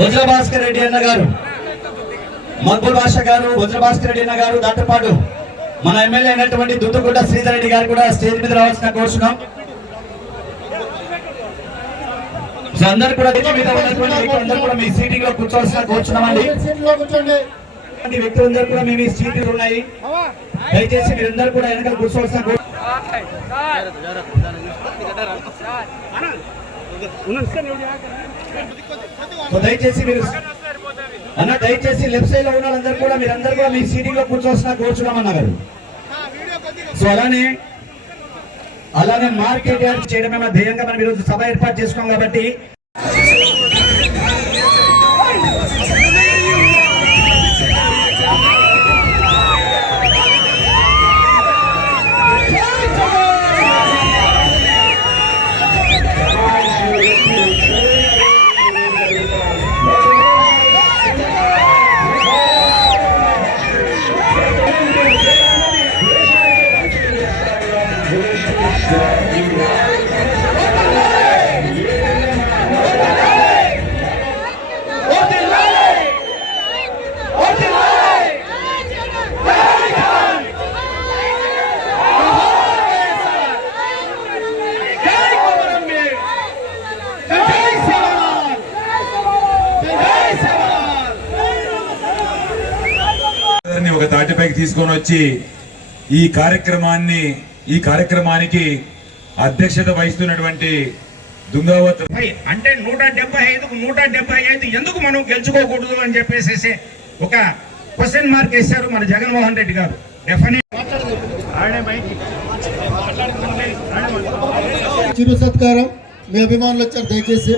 వజ్ర భాస్కర్ రెడ్డి అన్న గారు, మక్బుల్ బాషా గారు, వజ్ర భాస్కర్ రెడ్డి అన్న గారు, దాంతో పాటు మన ఎమ్మెల్యే అయినటువంటి దుద్దుగుడ్డ శ్రీధర్ రెడ్డి గారు కూడా స్టేజ్ మీద రావాల్సిన కోరుచున్నాం. అందరూ కూడా మీ సీటింగ్ లో కూర్చోవాల్సిన కోరుచున్నామండి. వ్యక్తులందరూ కూడా మేము ఈ సీట్లు ఉన్నాయి, దయచేసి మీరందరూ కూడా వెనకాల కూర్చోవాల్సిన దయచేసి మీరు అన్న దయచేసి లెఫ్ట్ సైడ్ లో ఉన్న వాళ్ళందరూ కూడా మీరందరూ కూడా మీ సీటింగ్ లో కూర్చోవాల్సిన కోరుచున్నామన్న గారు. సో అలానే మార్కెట్ యార్డ్ చేయడమే మన ధ్యేయంగా మనం ఈరోజు సభ ఏర్పాటు చేసుకున్నాం కాబట్టి ఒక తాటిపైకి తీసుకొని వచ్చి ఈ కార్యక్రమానికి అధ్యక్షత వహిస్తున్నటువంటి దుంగావత్ అంటే 175 ఎందుకు మనం గెలుచుకోకూడదు అని చెప్పేసి ఒక క్వశ్చన్ మార్క్ వేశారు మన జగన్మోహన్ రెడ్డి గారు. చిరు సత్కారం మీ అభిమానులు వచ్చారు, దయచేసి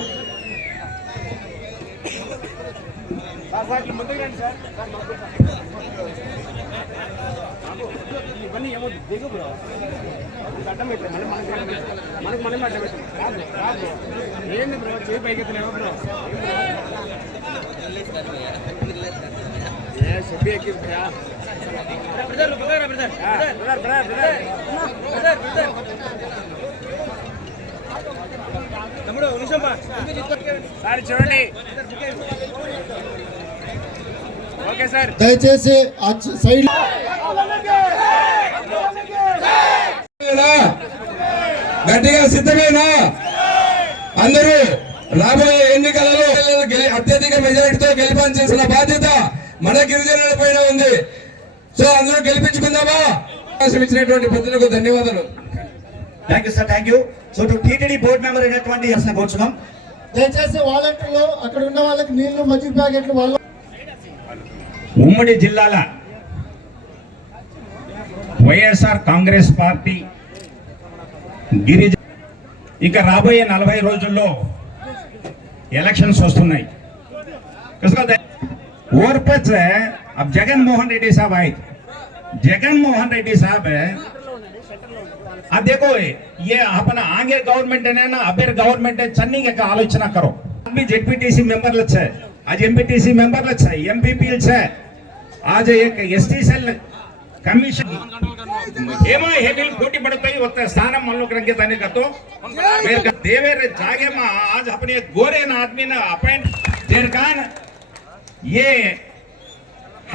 చూడండి, దయచేసి సైడ్ గట్టిగా సిద్ధమేనా? అందరూ రాబోయే ఎన్నికలలో అత్యధిక మెజారిటీతో గెలిపించాల్సిన బాధ్యత మన గిరిజనుల పైన ఉంది. సో అందరూ గెలిపించుకుందామా? ఇచ్చినటువంటి పెద్దలకు ధన్యవాదాలు. Thank you sir, thank you. So TTD board member అయినటువంటి కూర్చున్నాం. దయచేసి వాలంటీర్లు అక్కడ ఉన్న వాళ్ళకి నీళ్లు మజ్జిగ ప్యాకెట్లు వాళ్ళు ఉమ్మడి జిల్లాల వైఎస్ఆర్ కాంగ్రెస్ పార్టీ గిరిజ ఇక రాబోయే 40 రోజుల్లో ఎలక్షన్స్ వస్తున్నాయి. और पच अब जगनमोहन रेड्डी साहब आए. जगनमोहन रेड्डी साहब अब देखो ये अपना आगे गवर्नमेंट है ना, अबेर गवर्नमेंट है चन्नी के आलोचना करो. अभी जेडपीटीसी मेंबर लच्छे, आज एमपीटीसी मेंबर लच्छे, एमपीपी लच्छे, आज एक एसटी सेल कमीशन ఏమో హెవీలు పోటీ పడతాయి వస్తే స్థానం మనలోకి రంగేతానే కతో देवेर जागे में आज अपने गोरे ना आदमी ना अपॉइंट देर कान ये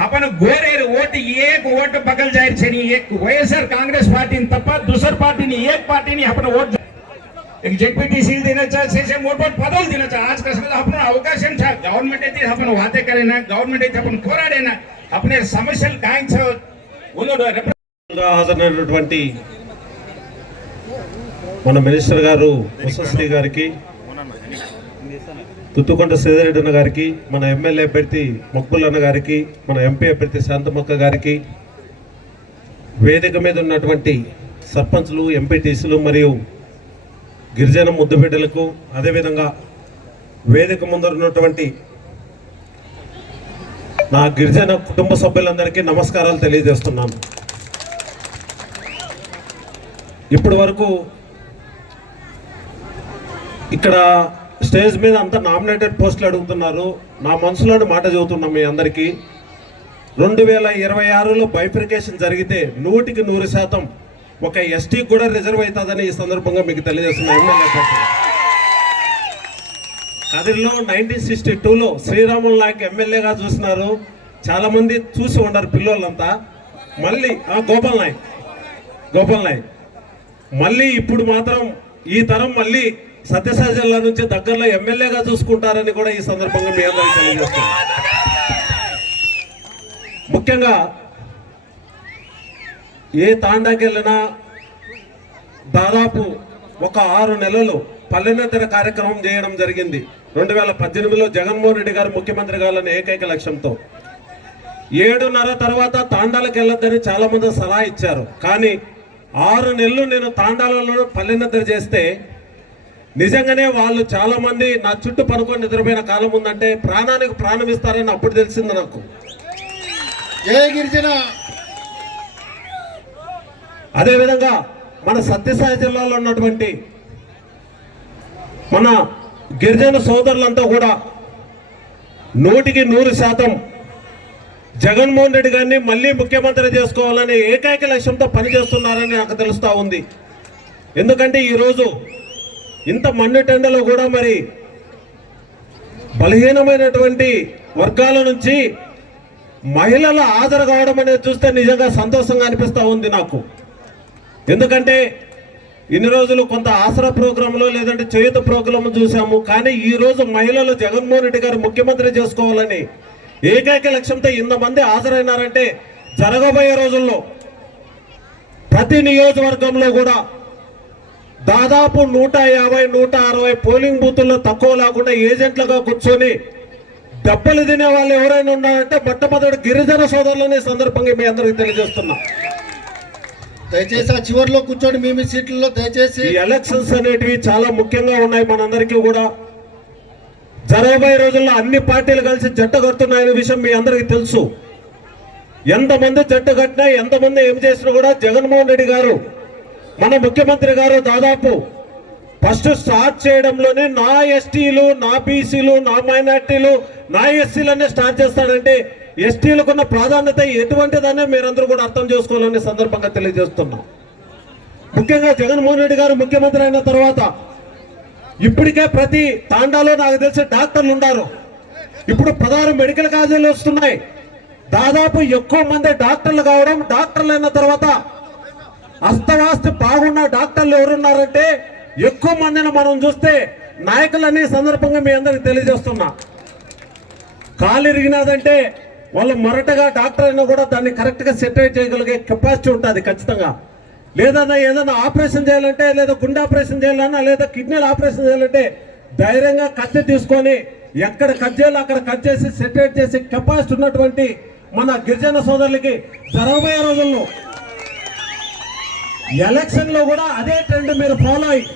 अपन गोरे वोट एक वोट बगल जाहिर छनी एक వైఎస్ఆర్ कांग्रेस पार्टी तप दूसर पार्टी नहीं एक पार्टी नहीं अपन वोट एक जेडपीटीसी देना चाहिए मोट पदोल देना चाहिए. आज कसं अपन अवकाश गवर्नमेंट అయితే अपन वादे करेना गवर्नमेंट అయితే अपन कोराडेना अपने समस्यలు काय హాజరైనటువంటి మన మినిస్టర్ గారు ముసశ్రీ గారికి, తుత్తుకొండ శ్రీధర్ రెడ్డి అన్న గారికి, మన ఎమ్మెల్యే అభ్యర్థి మక్బుల్ అన్న గారికి, మన ఎంపీ అభ్యర్థి శాంతమక్క గారికి, వేదిక మీద ఉన్నటువంటి సర్పంచ్లు, ఎంపీటీసీలు మరియు గిరిజన ముద్దుబిడ్డలకు, అదేవిధంగా వేదిక ముందర ఉన్నటువంటి నా గిరిజన కుటుంబ సభ్యులందరికీ నమస్కారాలు తెలియజేస్తున్నాను. ఇప్పటి వరకు ఇక్కడ స్టేజ్ మీద అంతా నామినేటెడ్ పోస్టులు అడుగుతున్నారు. నా మనసులోని మాట చెబుతున్నాం మీ అందరికీ. 2026లో బైఫర్కేషన్ జరిగితే 100% ఒక ఎస్టీ కూడా రిజర్వ్ అవుతుందని ఈ సందర్భంగా మీకు తెలియజేస్తున్నా. ఎమ్మెల్యే కదిరిలో 1962లో శ్రీరాములు నాయక్ ఎమ్మెల్యేగా చూసినారు. చాలా మంది చూసి ఉన్నారు పిల్లోళ్ళంతా. మళ్ళీ గోపాల్ నాయక్ మళ్ళీ ఇప్పుడు మాత్రం ఈ తరం మళ్ళీ సత్యసాయి జిల్లా నుంచి దగ్గరలో ఎమ్మెల్యేగా చూసుకుంటారని కూడా ఈ సందర్భంగా మీ అందరికీ తెలియజేస్తున్నారు. ముఖ్యంగా ఏ తాండాకి వెళ్ళినా దాదాపు ఒక 6 నెలలు పల్లెనిద్ర కార్యక్రమం చేయడం జరిగింది. 2018లో జగన్మోహన్ రెడ్డి గారు ముఖ్యమంత్రి కావాలని ఏకైక లక్ష్యంతో 7:30 తర్వాత తాండాలకు వెళ్ళొద్దని చాలా మంది సలహా ఇచ్చారు. కానీ 6 నెలలు నేను తాండాలలో పల్లెనిద్ర చేస్తే నిజంగానే వాళ్ళు చాలా మంది నా చుట్టూ పనుకొని నిద్రపోయిన కాలం ఉందంటే ప్రాణానికి ప్రాణం ఇస్తారని అప్పుడు తెలిసింది నాకు. జై గిరిజన. అదేవిధంగా మన సత్యసాయి జిల్లాలో ఉన్నటువంటి మన గిరిజన సోదరులంతా కూడా 100% జగన్మోహన్ రెడ్డి గారిని మళ్ళీ ముఖ్యమంత్రి చేసుకోవాలనే ఏకైక లక్ష్యంతో పనిచేస్తున్నారని నాకు తెలుస్తూ ఉంది. ఎందుకంటే ఈరోజు ఇంత మన్నుటెండలో కూడా మరి బలహీనమైనటువంటి వర్గాల నుంచి మహిళల హాజరు కావడం అనేది చూస్తే నిజంగా సంతోషంగా అనిపిస్తూ ఉంది నాకు. ఎందుకంటే ఇన్ని రోజులు కొంత ఆసరా ప్రోగ్రాంలో లేదంటే చేయూత ప్రోగ్రాం చూసాము. కానీ ఈ రోజు మహిళలు జగన్మోహన్ రెడ్డి గారు ముఖ్యమంత్రి చేసుకోవాలని ఏకైక లక్ష్యంతో ఇంతమంది హాజరైనారంటే జరగబోయే రోజుల్లో ప్రతి నియోజకవర్గంలో కూడా దాదాపు 150-160 పోలింగ్ బూతుల్లో తక్కువ లేకుండా ఏజెంట్లుగా కూర్చొని దెబ్బలు తినే వాళ్ళు ఎవరైనా ఉన్నారంటే మొట్టమొదటి గిరిజన సోదరులని సందర్భంగా మీ అందరికీ తెలియజేస్తున్నా. దయచేసి ఆ చివరిలో కూర్చోండి మీ సీట్లలో. దయచేసి ఈ ఎలక్షన్స్ అనేటివి చాలా ముఖ్యంగా ఉన్నాయి మనందరికీ కూడా. జరగబోయే రోజుల్లో అన్ని పార్టీలు కలిసి జట్టు కడుతున్నాయనే విషయం మీ అందరికీ తెలుసు. ఎంతమంది జట్టు కట్టినా ఎంతమంది ఏం చేసినా కూడా జగన్మోహన్ రెడ్డి గారు మన ముఖ్యమంత్రి గారు దాదాపు ఫస్ట్ స్టార్ట్ చేయడంలోనే నా ఎస్టీలు, నా బీసీలు, నా మైనార్టీలు, నా ఎస్సీలనే స్టార్ట్ చేస్తాడంటే ఎస్టీలకు ఉన్న ప్రాధాన్యత ఎటువంటిదనే మీరందరూ కూడా అర్థం చేసుకోవాలనే సందర్భంగా తెలియజేస్తున్నాం. ముఖ్యంగా జగన్మోహన్ రెడ్డి గారు ముఖ్యమంత్రి అయిన తర్వాత ఇప్పటికే ప్రతి తాండాలో నాకు తెలిసి డాక్టర్లు ఉన్నారు. ఇప్పుడు 16 మెడికల్ కాలేజీలు వస్తున్నాయి. దాదాపు ఎక్కువ మంది డాక్టర్లు కావడం, డాక్టర్లు అయిన తర్వాత అస్తవాస్తి బాగున్న డాక్టర్లు ఎవరున్నారంటే ఎక్కువ మందిని మనం చూస్తే నాయకులని సందర్భంగా మీ అందరికి తెలియజేస్తున్నా. కాలు ఇరిగినదంటే వాళ్ళు మొరటగా డాక్టర్ అయినా కూడా దాన్ని కరెక్ట్గా సెటిల్ చేయగలిగే కెపాసిటీ ఉంటుంది ఖచ్చితంగా. లేదన్నా ఏదైనా ఆపరేషన్ చేయాలంటే, లేదా గుండె ఆపరేషన్ చేయాలన్నా, లేదా కిడ్నీలు ఆపరేషన్ చేయాలంటే ధైర్యంగా కత్తి తీసుకొని ఎక్కడ కట్ చేయాలో అక్కడ కట్ చేసి సెటిల్ చేసి కెపాసిటీ ఉన్నటువంటి మన గిరిజన సోదరులకి జరగబోయే రోజుల్లో ఎలక్షన్ లో కూడా అదే ట్రెండ్ మీరు ఫాలో అయ్యి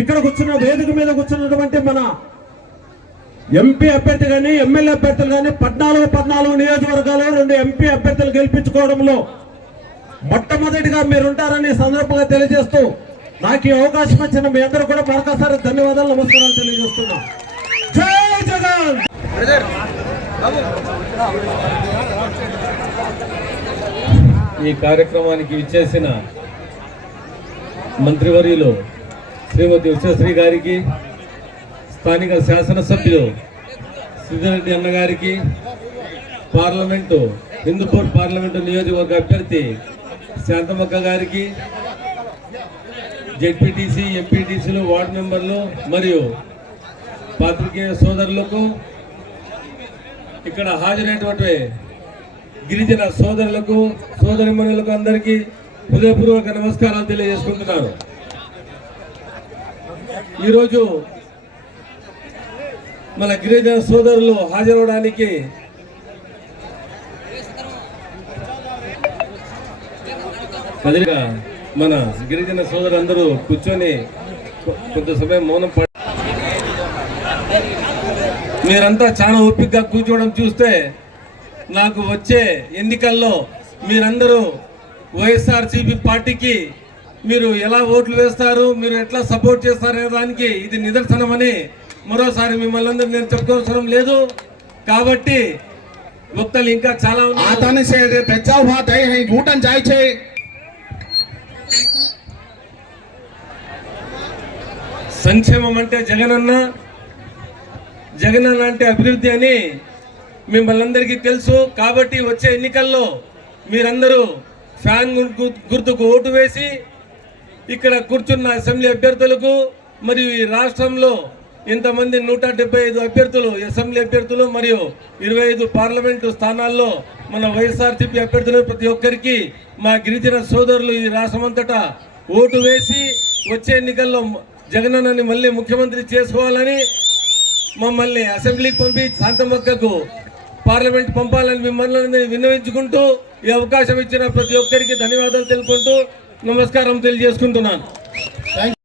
ఇక్కడ కూర్చున్న వేదిక మీద కూర్చున్నటువంటి మన ఎంపీ అభ్యర్థి కానీ ఎమ్మెల్యే అభ్యర్థులు కానీ 14 నియోజకవర్గాలు 2 ఎంపీ అభ్యర్థులు గెలిపించుకోవడంలో మొట్టమొదటిగా మీరుంటారని సందర్భంగా తెలియజేస్తూ నాకు ఈ అవకాశం ఇచ్చిన మీ అందరూ కూడా మరొకసారి ధన్యవాదాలు, నమస్కారాలు తెలియజేస్తున్నాం. జై జగన్. ఈ కార్యక్రమానికి విచ్చేసిన మంత్రివర్యులు శ్రీమతి ఉషశ్రీ గారికి, స్థానిక శాసనసభ్యులు శ్రీధర్రెడ్డి అన్న గారికి, హిందూపూర్ పార్లమెంటు నియోజకవర్గ అభ్యర్థి శాంతమక్క గారికి, జెడ్పీటీసీ, ఎంపీటీసీలు, వార్డు మెంబర్లు మరియు పాత్రికేయ సోదరులకు, ఇక్కడ హాజరైనటువంటి గిరిజన సోదరులకు, సోదరిమణులకు అందరికీ హృదయపూర్వక నమస్కారాలు తెలియజేసుకుంటున్నాను. ఈరోజు మన గిరిజన సోదరులు హాజరవడానికి మన గిరిజన సోదరులందరూ కూర్చొని కొంత సమయం మౌనం మీరంతా చాలా ఓపికగా కూర్చోవడం చూస్తే నాకు వచ్చే ఎన్నికల్లో మీరందరూ వైఎస్ఆర్సీపీ పార్టీకి మీరు ఎలా ఓట్లు వేస్తారు, మీరు ఎట్లా సపోర్ట్ చేస్తారనే దానికి ఇది నిదర్శనమని మరోసారి మిమ్మల్ని అందరూ నేను చెప్పుకోవసరం లేదు. కాబట్టి వక్తలు ఇంకా చాలా సంక్షేమం అంటే జగనన్న, జగనన్న అంటే అభివృద్ధి అని మిమ్మల్ని అందరికీ తెలుసు. కాబట్టి వచ్చే ఎన్నికల్లో మీరందరూ ఫ్యాన్ గుర్తుకు ఓటు వేసి ఇక్కడ కూర్చున్న అసెంబ్లీ అభ్యర్థులకు మరియు ఈ రాష్ట్రంలో ఇంతమంది 175 అభ్యర్థులు అసెంబ్లీ అభ్యర్థులు మరియు 25 పార్లమెంటు స్థానాల్లో మన వైఎస్ఆర్సీపీ అభ్యర్థులు ప్రతి ఒక్కరికి మా గిరిజన సోదరులు ఈ రాష్ట్రమంతటా ఓటు వేసి వచ్చే ఎన్నికల్లో జగనన్నని మళ్ళీ ముఖ్యమంత్రి చేసుకోవాలని, మమ్మల్ని అసెంబ్లీకి పంపి శాంతమ్మక్కకు పార్లమెంట్ పంపాలని మిమ్మల్ని విన్నవించుకుంటూ ఈ అవకాశం ఇచ్చిన ప్రతి ఒక్కరికి ధన్యవాదాలు తెలుపుకుంటూ నమస్కారం తెలియజేసుకుంటున్నాను.